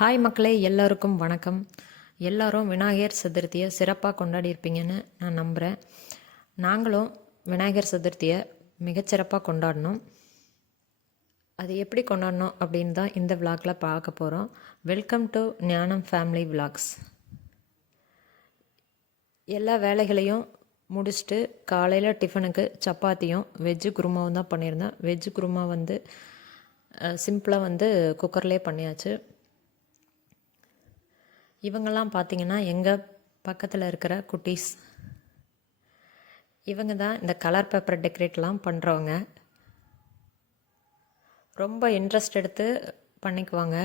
Hi மக்களே எல்லாருக்கும் வணக்கம். எல்லாரும் விநாயகர் சதுர்த்தியை சிறப்பாக கொண்டாடி இருப்பீங்கன்னு நான் நம்புகிறேன் நாங்களும் விநாயகர் சதுர்த்தியை மிகச்சிறப்பாக கொண்டாடினோம் அது எப்படி கொண்டாடணும் அப்படின்னு தான் இந்த விளாகில் பார்க்க போகிறோம் welcome to Gnanam family vlogs எல்லா வேலைகளையும் முடிச்சுட்டு காலையில் டிஃபனுக்கு சப்பாத்தியும் வெஜ்ஜு குருமாவும் தான் பண்ணியிருந்தேன். வெஜ்ஜு குருமா வந்து சிம்பிளாக வந்து குக்கர்லேயே பண்ணியாச்சு. இவங்கெல்லாம் பார்த்தீங்கன்னா எங்கள் பக்கத்தில் இருக்கிற குட்டீஸ். இவங்க தான் இந்த கலர் பேப்பர் டெக்கரேட்லாம் பண்ணுறவங்க ரொம்ப இன்ட்ரெஸ்ட் எடுத்து பண்ணிக்குவாங்க.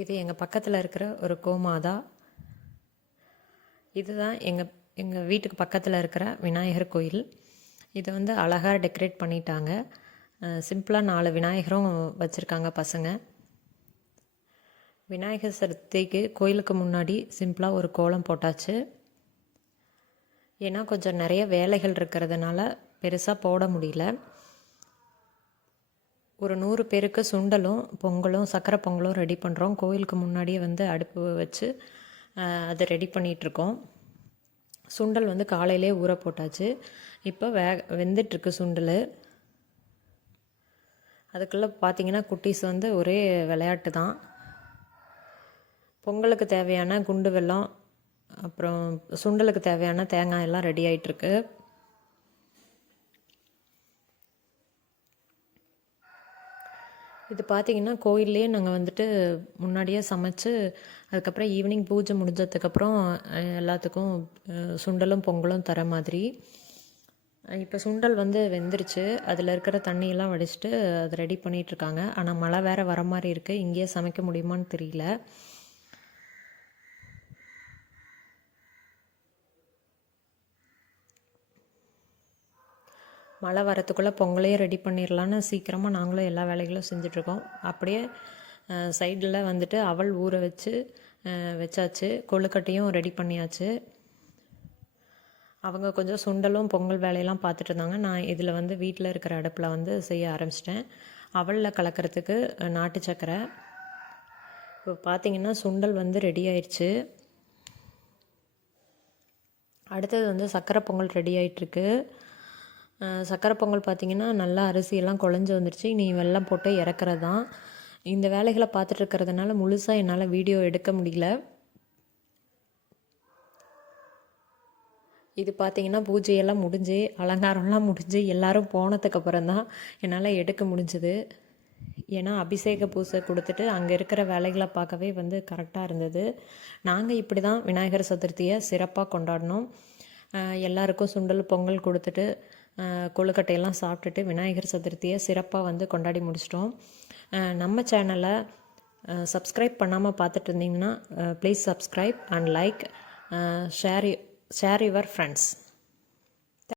இது எங்கள் பக்கத்தில் இருக்கிற ஒரு கோமாதா இதுதான் எங்கள் எங்கள் வீட்டுக்கு பக்கத்தில் இருக்கிற விநாயகர் கோயில். இதை வந்து அழகாக டெக்கரேட் பண்ணிட்டாங்க. சிம்பிளாக நாலு விநாயகரும் வச்சுருக்காங்க பசங்க. விநாயகர் சதுர்த்திக்கு கோயிலுக்கு முன்னாடி சிம்பிளாக ஒரு கோலம் போட்டாச்சு. ஏன்னா கொஞ்சம் நிறைய வேலைகள் இருக்கிறதுனால பெருசாக போட முடியல. ஒரு நூறு பேருக்கு சுண்டலும் பொங்கலும் சக்கரை பொங்கலும் ரெடி பண்ணுறோம் கோயிலுக்கு முன்னாடியே வந்து அடுப்பு வச்சு அதை ரெடி பண்ணிகிட்ருக்கோம் சுண்டல் வந்து காலையிலே ஊற போட்டாச்சு. இப்போ வே வெந்துட்டுருக்கு சுண்டல். அதுக்குள்ளே பார்த்தீங்கன்னா குட்டீஸ் வந்து ஒரே விளையாட்டு தான் பொங்கலுக்கு தேவையான குண்டு வெல்லம் அப்புறம் சுண்டலுக்கு தேவையான தேங்காய் எல்லாம் ரெடி ஆகிட்டுருக்கு இது பார்த்திங்கன்னா கோயில்லேயே நாங்கள் வந்துட்டு முன்னாடியே சமைச்சு அதுக்கப்புறம் ஈவினிங் பூஜை முடிஞ்சதுக்கப்புறம் எல்லாத்துக்கும் சுண்டலும் பொங்கலும் தர மாதிரி. இப்போ சுண்டல் வந்து வெந்துருச்சு. அதில் இருக்கிற தண்ணியெல்லாம் வடிச்சிட்டு அதை ரெடி பண்ணிகிட்ருக்காங்க ஆனால் மழை வேறு வர மாதிரி இருக்குது இங்கேயே சமைக்க முடியுமான்னு தெரியல. மழை வரத்துக்குள்ளே பொங்கலையும் ரெடி பண்ணிடலான்னு சீக்கிரமாக நாங்களும் எல்லா வேலைகளும் செஞ்சிட்ருக்கோம் அப்படியே சைடில் வந்துட்டு அவள் ஊற வச்சு வச்சாச்சு. கொழுக்கட்டையும் ரெடி பண்ணியாச்சு. அவங்க கொஞ்சம் சுண்டலும் பொங்கல் வேலையெல்லாம் பார்த்துட்டு இருந்தாங்க நான் இதில் வந்து வீட்டில் இருக்கிற அடுப்பில் வந்து செய்ய ஆரம்பிச்சிட்டேன். அவளில் கலக்கிறதுக்கு நாட்டு சக்கரை. இப்போ பார்த்தீங்கன்னா சுண்டல் வந்து ரெடி ஆயிடுச்சு. அடுத்தது வந்து சக்கரை பொங்கல் ரெடி ஆகிட்டுருக்கு சக்கரை பொங்கல் பார்த்திங்கன்னா நல்லா அரிசியெல்லாம் குழஞ்சி வந்துருச்சு. நீ வெள்ளம் போட்டு இறக்குறது தான் இந்த வேலைகளை பார்த்துட்டு இருக்கிறதுனால முழுசாக என்னால் வீடியோ எடுக்க முடியல. இது பார்த்திங்கன்னா பூஜையெல்லாம் முடிஞ்சு அலங்காரம்லாம் முடிஞ்சு எல்லோரும் போனதுக்கப்புறம் தான் என்னால் எடுக்க முடிஞ்சுது. ஏன்னா அபிஷேக பூசை கொடுத்துட்டு அங்கே இருக்கிற வேலைகளை பார்க்கவே வந்து கரெக்டாக இருந்தது. நாங்கள் இப்படி தான் விநாயகர் சதுர்த்தியை சிறப்பாக கொண்டாடினோம். எல்லாருக்கும் சுண்டல் பொங்கல் கொடுத்துட்டு கொழுக்கட்டையெல்லாம் சாப்பிட்டுட்டு விநாயகர் சதுர்த்தியை சிறப்பாக வந்து கொண்டாடி முடிச்சிட்டோம். நம்ம சேனலை சப்ஸ்கிரைப் பண்ணாமல் பார்த்துட்டு இருந்தீங்கன்னா please subscribe and like share share your friends.